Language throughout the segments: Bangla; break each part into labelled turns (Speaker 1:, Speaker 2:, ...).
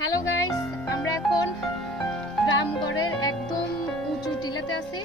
Speaker 1: হ্যালো গাইস আমরা এখন রামগড়ের একদম উঁচু টিলাতে আছি।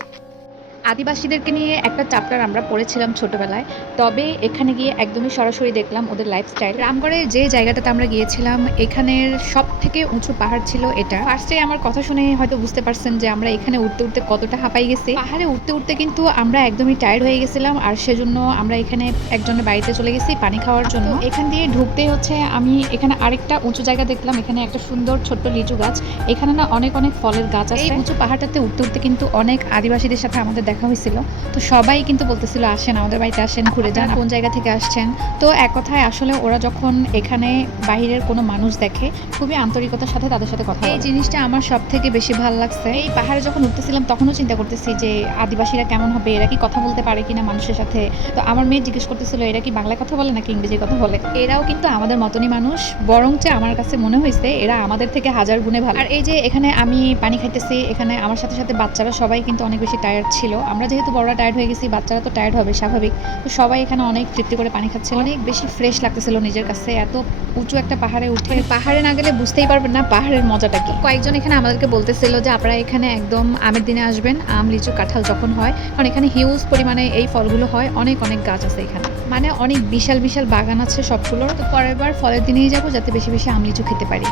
Speaker 2: আদিবাসীদেরকে নিয়ে একটা চ্যাপ্টার আমরা পড়েছিলাম ছোটবেলায়। তবে এখানে গিয়ে একদমই সরাসরি দেখলাম ওদের লাইফস্টাইল রামগড়ের যে জায়গাটাতে আমরা গিয়েছিলাম এখানের সব থেকে উঁচু পাহাড় ছিল এটা। ফার্স্টে আমার কথা শুনে হয়তো বুঝতে পারছেন যে আমরা এখানে উঠতে উঠতে কতটা হাঁপাই গেছি। পাহাড়ে উঠতে উঠতে কিন্তু আমরা একদমই টায়ার্ড হয়ে গেছিলাম আর সেজন্য আমরা এখানে একজনের বাড়িতে চলে গেছি পানি খাওয়ার জন্য। এখান দিয়ে ঢুকতে হচ্ছে আমি এখানে আরেকটা উঁচু জায়গা দেখলাম এখানে একটা সুন্দর ছোট্ট লিচু গাছ। এখানে না অনেক অনেক ফলের গাছ আছে। এই উঁচু পাহাড়টাতে উঠতে উঠতে কিন্তু অনেক আদিবাসীদের সাথে আমাদের দেখা হয়েছিল। তো সবাই কিন্তু বলতেছিল আসেন আমাদের বাড়িতে আসেন ঘুরে যান কোন জায়গা থেকে আসছেন? তো এক কথায় আসলে ওরা যখন এখানে বাইরের কোনো মানুষ দেখে খুবই আন্তরিকতার সাথে তাদের সাথে কথা এই জিনিসটা আমার সব থেকে বেশি ভালো লাগছে। এই পাহাড়ে যখন উঠতেছিলাম তখনও চিন্তা করতেছি যে আদিবাসীরা কেমন হবে? এরা কি কথা বলতে পারে কিনা মানুষের সাথে? তো আমার মেয়ে জিজ্ঞেস করতেছিল এরা কি বাংলা কথা বলে নাকি ইংরেজি কথা বলে? এরাও কিন্তু আমাদের মতনই মানুষ বরঞ্চ আমার কাছে মনে হয়েছে এরা আমাদের থেকে হাজার গুণে ভালো। আর এই যে এখানে আমি পানি খাইতেছি এখানে আমার সাথে সাথে বাচ্চারা সবাই কিন্তু অনেক বেশি টায়ার্ড ছিল। আমরা যেহেতু বড়রা টায়ার্ড হয়ে গেছি বাচ্চারা তো টায়ার্ড হবে স্বাভাবিক। তো সবাই এখানে অনেক তৃপ্তি করে পানি খাচ্ছে। অনেক বেশি ফ্রেশ লাগতেছিল নিজের কাছে। এত উঁচু একটা পাহাড়ে উঠে পাহাড়ে না গেলে বুঝতেই পারবেন না পাহাড়ের মজাটা কি। কয়েকজন এখানে আমাদেরকে বলতেছিল যে আপনারা এখানে একদম আমের দিনে আসবেন আম লিচু কাঁঠাল যখন হয়। কারণ এখানে হিউজ পরিমাণে এই ফলগুলো হয়। অনেক অনেক গাছ আছে এখানে। মানে অনেক বিশাল বিশাল বাগান আছে সবগুলোর। তো পরের বার ফলের দিনেই যাব যাতে বেশি বেশি আম লিচু খেতে পারি।